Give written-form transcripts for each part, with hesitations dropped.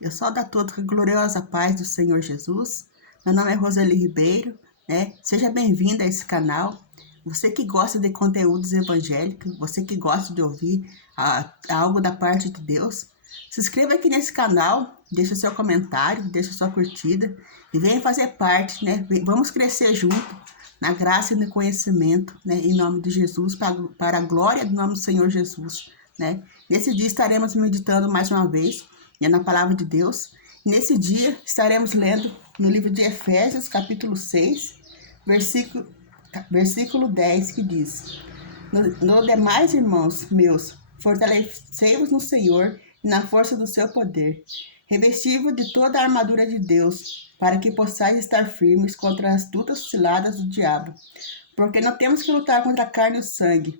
Eu saúdo a todos com a gloriosa paz do Senhor Jesus. Meu nome é Roseli Ribeiro, né? Seja bem-vindo a esse canal. Você que gosta de conteúdos evangélicos, você que gosta de ouvir algo da parte de Deus, se inscreva aqui nesse canal, deixa seu comentário, deixa sua curtida e venha fazer parte, né? Vamos crescer junto na graça e no conhecimento, né? Em nome de Jesus, para a glória do nome do Senhor Jesus, né? Nesse dia estaremos meditando mais uma vez, né, na palavra de Deus. Nesse dia estaremos lendo no livro de Efésios, capítulo 6, versículo 10, que diz: No demais, irmãos meus, fortalecei-vos no Senhor e na força do seu poder. Revesti-vos de toda a armadura de Deus, para que possais estar firmes contra as astutas ciladas do diabo. Porque não temos que lutar contra a carne e o sangue,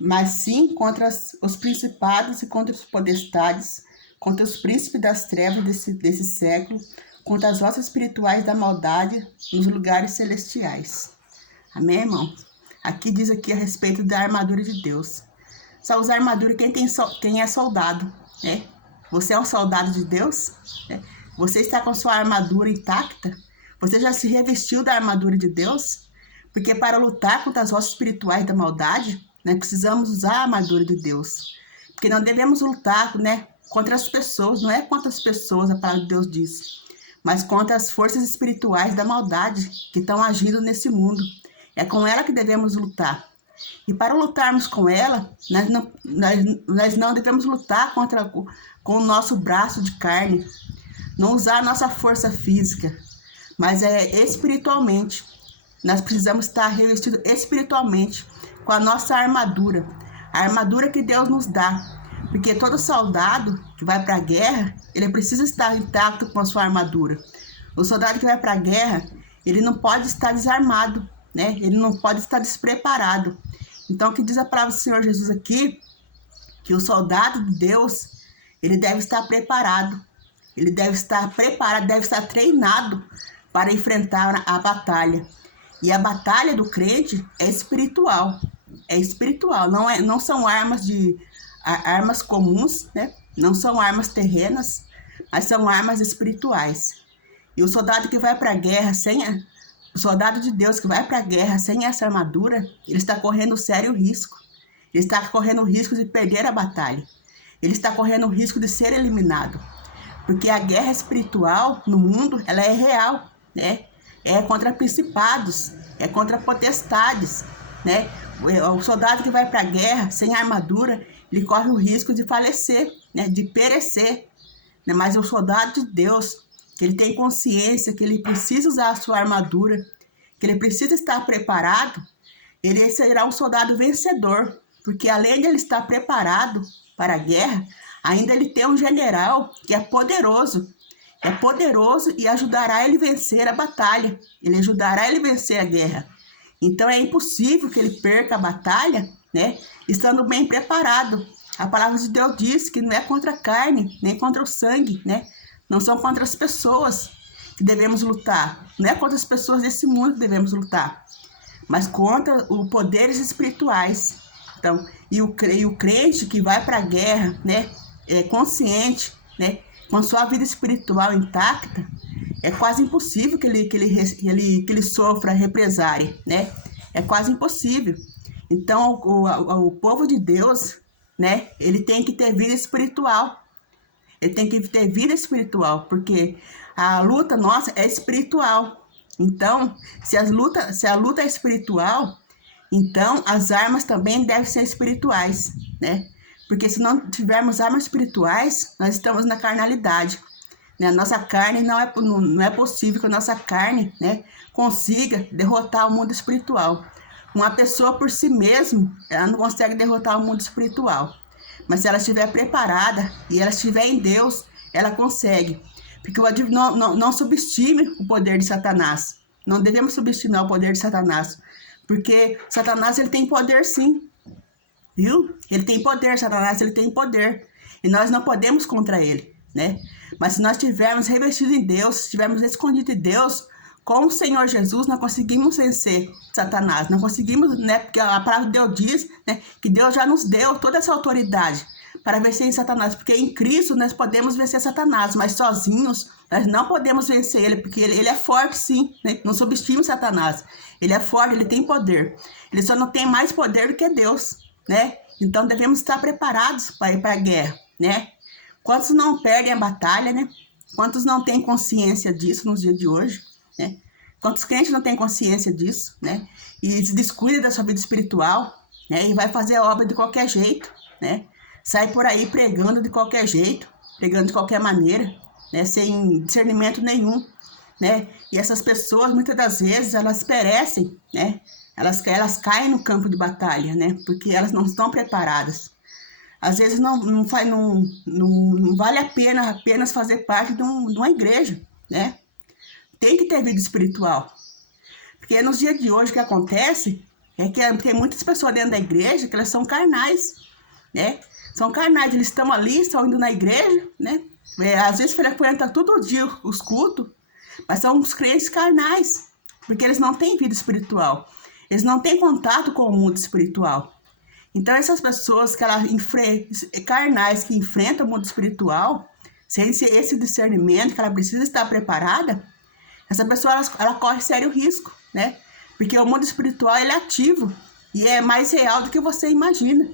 mas sim contra os principados e contra os potestades, contra os príncipes das trevas desse século, contra as hostes espirituais da maldade nos lugares celestiais. Amém, irmão? Aqui diz aqui a respeito da armadura de Deus. Só usa armadura quem é soldado, né? Você é um soldado de Deus, né? Você está com sua armadura intacta? Você já se revestiu da armadura de Deus? Porque para lutar contra as hostes espirituais da maldade, né, precisamos usar a armadura de Deus. Porque não devemos lutar, né, contra as pessoas, não é contra as pessoas, a palavra de Deus diz, mas contra as forças espirituais da maldade que estão agindo nesse mundo. É com ela que devemos lutar. E para lutarmos com ela, nós não devemos lutar com o nosso braço de carne, não usar a nossa força física, mas espiritualmente. Nós precisamos estar revestidos espiritualmente com a nossa armadura, a armadura que Deus nos dá. Porque todo soldado que vai para a guerra, ele precisa estar intacto com a sua armadura. O soldado que vai para a guerra, ele não pode estar desarmado, né? Ele não pode estar despreparado. Então, o que diz a palavra do Senhor Jesus aqui, que o soldado de Deus, ele deve estar preparado. Ele deve estar preparado, deve estar treinado para enfrentar a batalha. E a batalha do crente é espiritual. É espiritual, não são armas comuns, né? Não são armas terrenas, mas são armas espirituais. E o soldado que vai para a guerra o soldado de Deus que vai para a guerra sem essa armadura, ele está correndo sério risco. Ele está correndo o risco de perder a batalha. Ele está correndo o risco de ser eliminado. Porque a guerra espiritual no mundo, ela é real, né? É contra principados, é contra potestades, né? O soldado que vai para a guerra sem armadura, ele corre o risco de falecer, né? De perecer, né? Mas o soldado de Deus, que ele tem consciência que ele precisa usar a sua armadura, que ele precisa estar preparado, ele será um soldado vencedor, porque além de ele estar preparado para a guerra, ainda ele tem um general que é poderoso e ajudará ele a vencer a batalha, ele ajudará ele a vencer a guerra. Então é impossível que ele perca a batalha, né, estando bem preparado. A palavra de Deus diz que não é contra a carne, nem contra o sangue, né? Não são contra as pessoas que devemos lutar, não é contra as pessoas desse mundo que devemos lutar, mas contra os poderes espirituais. Então, e o crente que vai para a guerra, né, é consciente, né, com a sua vida espiritual intacta, é quase impossível que ele sofra represária, né? É quase impossível. Então, o povo de Deus, né, ele tem que ter vida espiritual. Ele tem que ter vida espiritual, porque a luta nossa é espiritual. Então, se a luta é espiritual, então as armas também devem ser espirituais, né? Porque se não tivermos armas espirituais, nós estamos na carnalidade. Né? A nossa carne não é possível que a nossa carne, né, consiga derrotar o mundo espiritual. Uma pessoa por si mesma, ela não consegue derrotar o mundo espiritual. Mas se ela estiver preparada e ela estiver em Deus, ela consegue. Porque não subestime o poder de Satanás. Não devemos subestimar o poder de Satanás. Porque Satanás, ele tem poder sim. Viu? Ele tem poder, Satanás, ele tem poder. E nós não podemos contra ele, né? Mas se nós estivermos revestidos em Deus, se estivermos escondidos em Deus, com o Senhor Jesus, nós conseguimos vencer Satanás. Nós conseguimos, né? Porque a palavra de Deus diz, né, que Deus já nos deu toda essa autoridade para vencer Satanás, porque em Cristo nós podemos vencer Satanás, mas sozinhos nós não podemos vencer ele, porque ele é forte sim, né? Não subestime Satanás, ele é forte, ele tem poder, ele só não tem mais poder do que Deus, né? Então devemos estar preparados para ir para a guerra, né? Quantos não perdem a batalha, né? Quantos não têm consciência disso nos dias de hoje, né? Quantos crentes não têm consciência disso, né? E se descuida da sua vida espiritual, né? E vai fazer a obra de qualquer jeito, né? Sai por aí pregando de qualquer jeito, pregando de qualquer maneira, né? Sem discernimento nenhum, né? E essas pessoas, muitas das vezes, elas perecem, né? Elas caem no campo de batalha, né? Porque elas não estão preparadas. Às vezes não vale a pena apenas fazer parte de uma igreja, né? Tem que ter vida espiritual. Porque nos dias de hoje o que acontece é que tem muitas pessoas dentro da igreja que elas são carnais, né? São carnais, eles estão ali, estão indo na igreja, né? Às vezes frequentam todo dia os cultos, mas são os crentes carnais, porque eles não têm vida espiritual. Eles não têm contato com o mundo espiritual. Então essas pessoas carnais que enfrentam o mundo espiritual, sem esse discernimento que ela precisa estar preparada, essa pessoa ela corre sério risco, né? Porque o mundo espiritual ele é ativo e é mais real do que você imagina,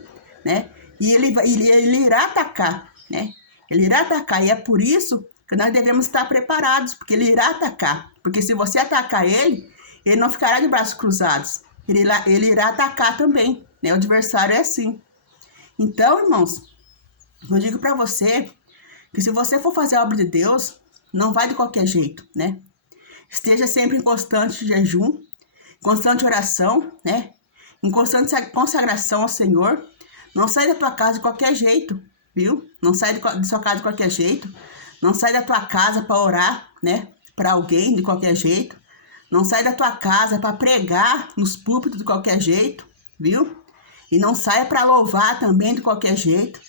né? E ele irá atacar, né? Ele irá atacar e é por isso que nós devemos estar preparados, porque ele irá atacar. Porque se você atacar ele não ficará de braços cruzados. Ele irá atacar também, né? O adversário é assim. Então, irmãos, eu digo para você que se você for fazer a obra de Deus, não vai de qualquer jeito, né? Esteja sempre em constante jejum, constante oração, né? Em constante consagração ao Senhor. Não sai da tua casa de qualquer jeito, viu? Não sai de sua casa de qualquer jeito. Não sai da tua casa para orar, né? Para alguém de qualquer jeito. Não sai da tua casa para pregar nos púlpitos de qualquer jeito, viu? E não saia para louvar também de qualquer jeito.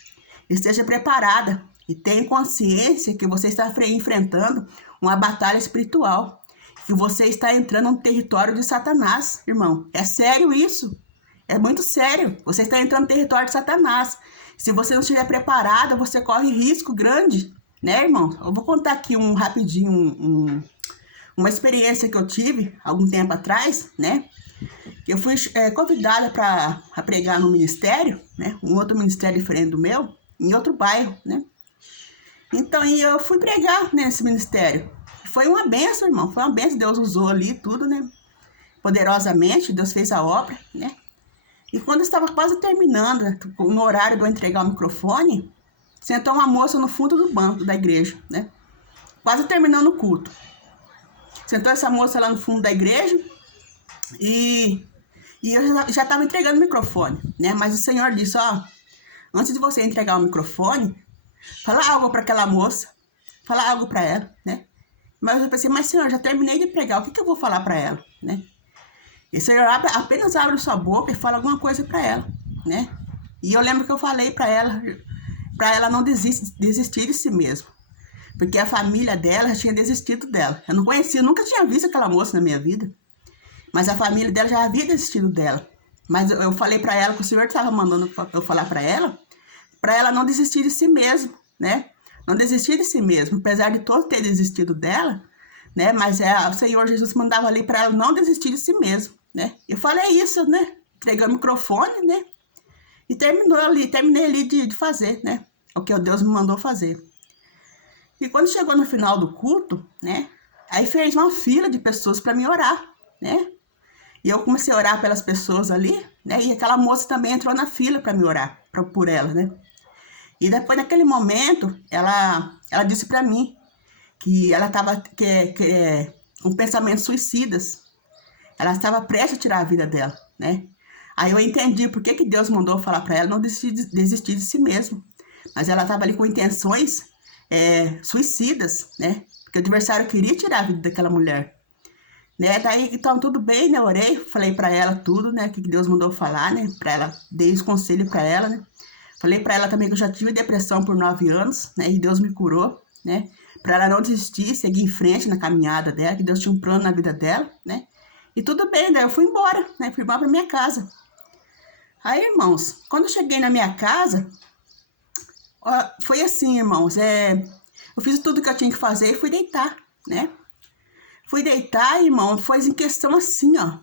Esteja preparada e tenha consciência que você está enfrentando uma batalha espiritual. Que você está entrando no território de Satanás, irmão. É sério isso. É muito sério. Você está entrando no território de Satanás. Se você não estiver preparada, você corre risco grande, né, irmão? Eu vou contar aqui rapidinho uma experiência que eu tive algum tempo atrás, né? Eu fui convidada para pregar no ministério, né? Um outro ministério diferente do meu, em outro bairro, né? Então, eu fui pregar nesse ministério. Foi uma benção, irmão. Foi uma benção. Deus usou ali tudo, né? Poderosamente, Deus fez a obra, né? E quando eu estava quase terminando, no horário de eu entregar o microfone, sentou uma moça no fundo do banco da igreja, né? Quase terminando o culto. Sentou essa moça lá no fundo da igreja e eu já estava entregando o microfone, né? Mas o Senhor disse, ó, antes de você entregar o microfone, fala algo para aquela moça, fala algo para ela, né? Mas eu pensei, mas Senhor, já terminei de pregar, o que eu vou falar para ela, né? E o Senhor apenas abre sua boca e fala alguma coisa para ela, né? E eu lembro que eu falei para ela não desistir de si mesma. Porque a família dela já tinha desistido dela. Eu não conhecia, nunca tinha visto aquela moça na minha vida. Mas a família dela já havia desistido dela. Mas eu falei para ela que o Senhor estava mandando eu falar para ela não desistir de si mesma, né? Não desistir de si mesma, apesar de todos ter desistido dela, né? Mas o Senhor Jesus mandava ali para ela não desistir de si mesma, né? Eu falei isso, né? Entreguei o microfone, né? E terminei ali de fazer, né? O que Deus me mandou fazer. E quando chegou no final do culto, né? Aí fez uma fila de pessoas para me orar, né? E eu comecei a orar pelas pessoas ali, né? E aquela moça também entrou na fila para me orar, por ela, né? E depois, naquele momento, ela disse para mim que ela estava com pensamentos suicidas. Ela estava prestes a tirar a vida dela, né? Aí eu entendi por que Deus mandou falar para ela não desistir de si mesma. Mas ela estava ali com intenções suicidas, né? Porque o adversário queria tirar a vida daquela mulher. Né? Daí, então, tudo bem, né? Eu orei, falei para ela tudo, né? Que Deus mandou falar, né? Para ela, dei os conselhos para ela, né? Falei para ela também que eu já tive depressão por 9 anos, né? E Deus me curou, né? Para ela não desistir, seguir em frente na caminhada dela, que Deus tinha um plano na vida dela, né? E tudo bem, daí eu fui embora, né? Fui embora para minha casa. Aí, irmãos, quando eu cheguei na minha casa, Foi assim, irmãos, eu fiz tudo que eu tinha que fazer e fui deitar, né? Fui deitar, irmão, foi em questão assim, ó.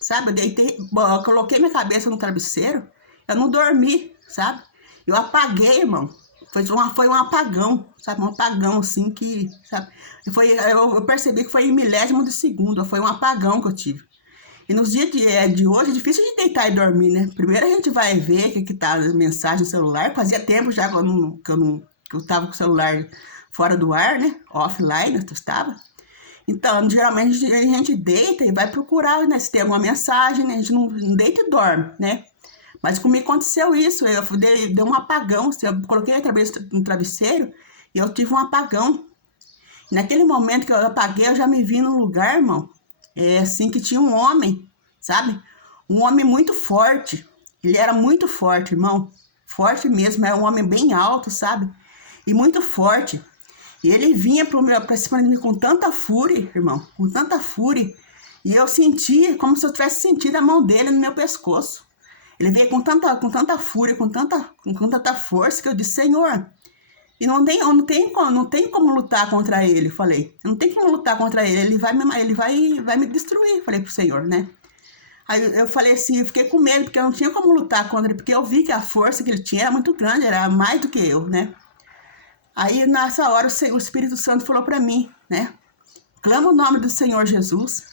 Sabe, eu deitei, eu coloquei minha cabeça no travesseiro, eu não dormi, sabe? Eu apaguei, irmão. Foi um apagão, sabe? Um apagão, assim, que, sabe? Eu percebi que foi em milésimo de segundo, foi um apagão que eu tive. E nos dias de hoje é difícil de deitar e dormir, né? Primeiro a gente vai ver o que tá as mensagens no celular. Fazia tempo já que eu tava com o celular fora do ar, né? Offline, eu estava. Então, geralmente a gente deita e vai procurar, né? Se tem alguma mensagem, né? A gente não deita e dorme, né? Mas comigo aconteceu isso, deu um apagão, eu coloquei a cabeça no travesseiro e eu tive um apagão. Naquele momento que eu apaguei, eu já me vi num lugar, irmão, assim, que tinha um homem, sabe? Um homem muito forte. Ele era muito forte, irmão. Forte mesmo, era um homem bem alto, sabe? E muito forte. E ele vinha pra cima de mim com tanta fúria, irmão, com tanta fúria. E eu sentia como se eu tivesse sentido a mão dele no meu pescoço. Ele veio com tanta fúria, com tanta força, que eu disse, Senhor, e não tem como lutar contra ele, falei. Não tem como lutar contra ele, ele vai me destruir, falei pro Senhor, né? Aí eu falei assim, eu fiquei com medo, porque eu não tinha como lutar contra ele, porque eu vi que a força que ele tinha era muito grande, era mais do que eu, né? Aí nessa hora o Espírito Santo falou para mim, né? Clama o nome do Senhor Jesus,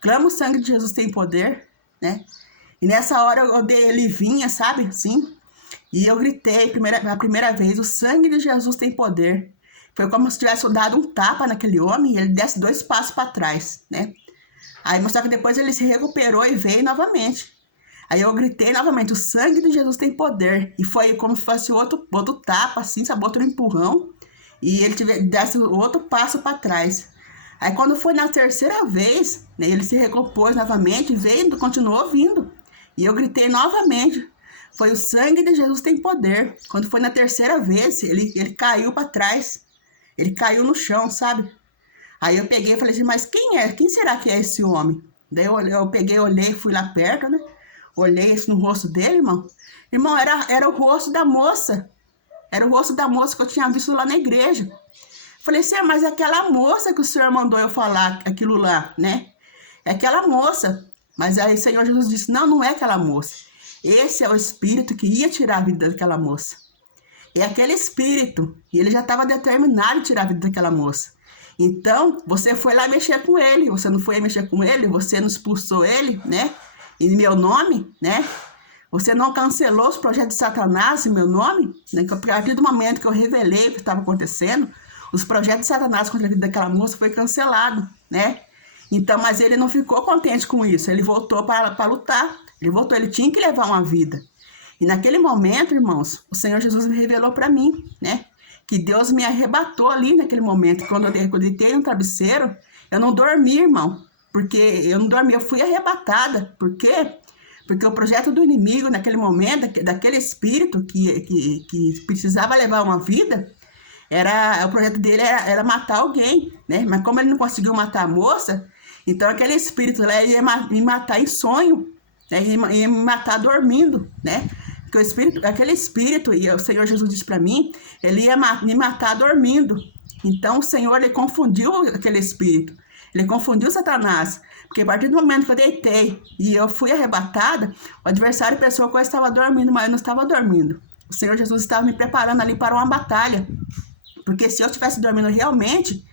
clama o sangue de Jesus tem poder, né? E nessa hora ele vinha, sabe, assim, e eu gritei a primeira vez, o sangue de Jesus tem poder. Foi como se tivesse dado um tapa naquele homem e ele desse 2 passos para trás, né? Aí, mas só que depois ele se recuperou e veio novamente. Aí eu gritei novamente, o sangue de Jesus tem poder. E foi como se fosse outro tapa, assim, sabe, outro empurrão. E ele desse outro passo para trás. Aí quando foi na terceira vez, né, ele se recompôs novamente, veio e continuou vindo. E eu gritei novamente, foi o sangue de Jesus tem poder. Quando foi na terceira vez, ele caiu para trás. Ele caiu no chão, sabe? Aí eu peguei e falei assim, mas quem é? Quem será que é esse homem? Daí eu peguei, olhei, fui lá perto, né? Olhei isso no rosto dele, irmão. Irmão, era o rosto da moça. Era o rosto da moça que eu tinha visto lá na igreja. Falei, senhor, mas é aquela moça que o senhor mandou eu falar aquilo lá, né? É aquela moça. Mas aí o Senhor Jesus disse, não, não é aquela moça. Esse é o espírito que ia tirar a vida daquela moça. É aquele espírito, e ele já estava determinado a tirar a vida daquela moça. Então, você foi lá mexer com ele, você não foi mexer com ele, você não expulsou ele, né? Em meu nome, né? Você não cancelou os projetos de Satanás em meu nome, né? A partir do momento que eu revelei o que estava acontecendo, os projetos de Satanás contra a vida daquela moça foi cancelado, né? Então, mas ele não ficou contente com isso, ele voltou para lutar, ele tinha que levar uma vida. E naquele momento, irmãos, o Senhor Jesus me revelou para mim, né? Que Deus me arrebatou ali naquele momento. Quando eu deitei no travesseiro, eu não dormi, irmão. Porque eu não dormi, eu fui arrebatada. Por quê? Porque o projeto do inimigo, naquele momento, daquele espírito que precisava levar uma vida, o projeto dele era matar alguém, né? Mas como ele não conseguiu matar a moça, então aquele espírito lá ia me matar em sonho, né? Ia me matar dormindo, né? Porque aquele espírito, e o Senhor Jesus disse para mim, ele ia me matar dormindo. Então o Senhor, ele confundiu aquele espírito, ele confundiu Satanás, porque a partir do momento que eu deitei e eu fui arrebatada, o adversário pensou que eu estava dormindo, mas eu não estava dormindo. O Senhor Jesus estava me preparando ali para uma batalha, porque se eu estivesse dormindo realmente,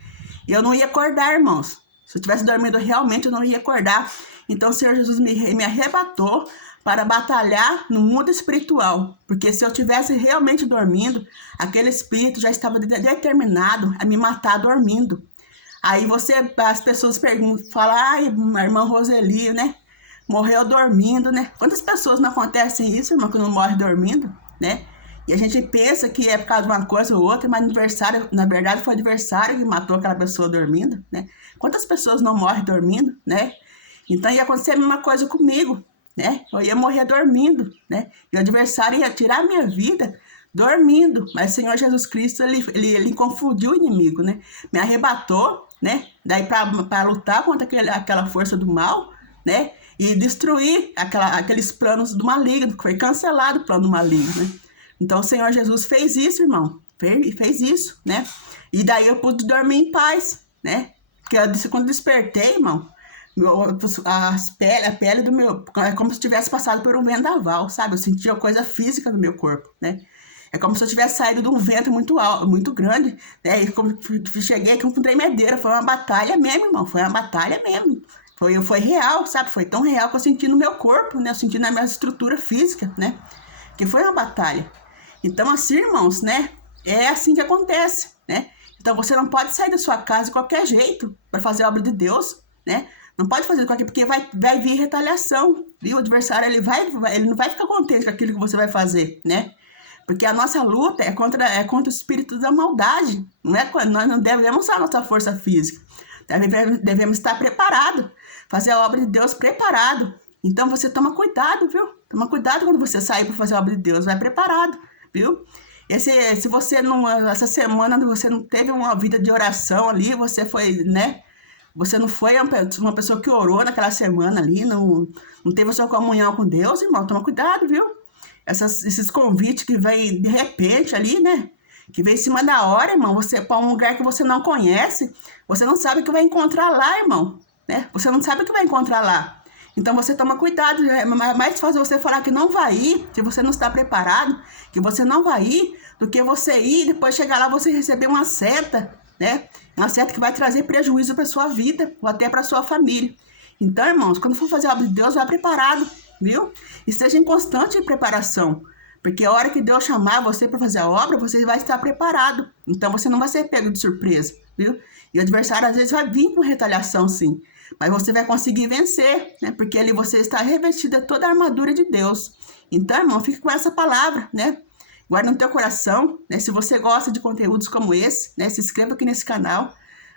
eu não ia acordar, irmãos. Se eu estivesse dormindo realmente, eu não ia acordar. Então o Senhor Jesus me arrebatou para batalhar no mundo espiritual, porque se eu tivesse realmente dormindo, aquele espírito já estava determinado a me matar dormindo. Aí as pessoas perguntam, falam, ai, irmã Roseli, né? Morreu dormindo, né? Quantas pessoas não acontecem isso, irmão, que não morre dormindo, né? E a gente pensa que é por causa de uma coisa ou outra, mas na verdade foi o adversário que matou aquela pessoa dormindo, né? Quantas pessoas não morrem dormindo, né? Então ia acontecer a mesma coisa comigo, né? Eu ia morrer dormindo, né? E o adversário ia tirar a minha vida dormindo. Mas o Senhor Jesus Cristo, ele confundiu o inimigo, né? Me arrebatou, né? Daí para lutar contra aquela força do mal, né? E destruir aqueles planos do maligno, que foi cancelado o plano do maligno, né? Então o Senhor Jesus fez isso, irmão. Fez isso, né? E daí eu pude dormir em paz, né? Porque quando despertei, irmão, a pele do meu... É como se tivesse passado por um vendaval, sabe? Eu sentia coisa física no meu corpo, né? É como se eu tivesse saído de um vento muito alto, muito grande, né? E como cheguei aqui com tremedeira. Foi uma batalha mesmo, irmão. Foi uma batalha mesmo. Foi real, sabe? Foi tão real que eu senti no meu corpo, né? Eu senti na minha estrutura física, né? Que foi uma batalha. Então, assim, irmãos, né? É assim que acontece, né? Então, você não pode sair da sua casa de qualquer jeito para fazer a obra de Deus, né? Não pode fazer de qualquer... Porque vai vir retaliação, viu? O adversário, ele não vai ficar contente com aquilo que você vai fazer, né? Porque a nossa luta é contra o espírito da maldade. Nós não devemos usar a nossa força física. Devemos estar preparados. Fazer a obra de Deus preparado. Então você toma cuidado, viu? Toma cuidado quando você sair para fazer a obra de Deus. Vai preparado, viu? Se você não... Essa semana você não teve uma vida de oração ali, você foi, né? Você não foi uma pessoa que orou naquela semana ali, não teve a sua comunhão com Deus, irmão. Toma cuidado, viu? Esses convites que vêm de repente ali, né? Que vem em cima da hora, irmão. Você para um lugar que você não conhece, você não sabe o que vai encontrar lá, irmão. Né? Você não sabe o que vai encontrar lá. Então você toma cuidado. É mais fácil você falar que não vai ir, que você não está preparado, que você não vai ir, do que você ir e depois chegar lá você receber uma seta, né? Uma seta que vai trazer prejuízo para sua vida ou até para sua família. Então, irmãos, quando for fazer a obra de Deus, vai preparado, viu? E esteja em constante preparação. Porque a hora que Deus chamar você para fazer a obra, você vai estar preparado. Então, você não vai ser pego de surpresa, viu? E o adversário, às vezes, vai vir com retaliação, sim. Mas você vai conseguir vencer, né? Porque ali você está revestida toda a armadura de Deus. Então, irmão, fique com essa palavra, né? Guarda no teu coração, né? Se você gosta de conteúdos como esse, né? Se inscreva aqui nesse canal.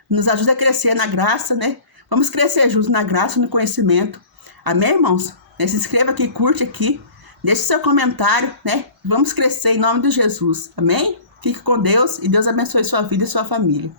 Nos ajuda a crescer na graça, né? Vamos crescer juntos na graça e no conhecimento. Amém, irmãos? Se inscreva aqui, curte aqui. Deixe seu comentário, né? Vamos crescer em nome de Jesus. Amém? Fique com Deus e Deus abençoe sua vida e sua família.